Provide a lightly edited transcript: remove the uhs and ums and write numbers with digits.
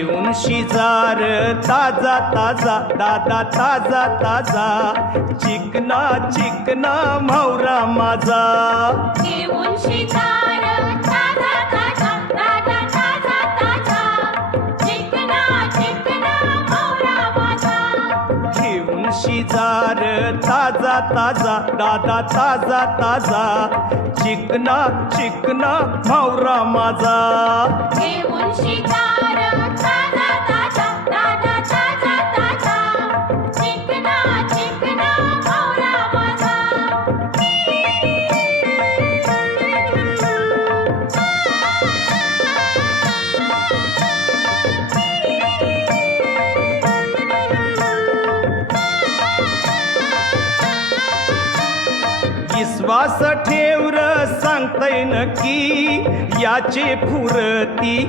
घेऊन शिजार ताजा ताजा दादा ताजा ताजा चिकना चिकना म्हावरा माझा घेऊन शिकार ताजा ताजा दादा ताजा ताजा चिकना चिकना म्हावरा माझा घेऊन शिजार ताजा ताजा दादा ताजा ताजा चिकना चिकना म्हावरा माझा घेऊन शिकार ताजा ताजा दादा ताजा ताजा चिकना चिकना म्हावरा माझा विश्वास ठेवर सांगतय नक्की याचे फुरती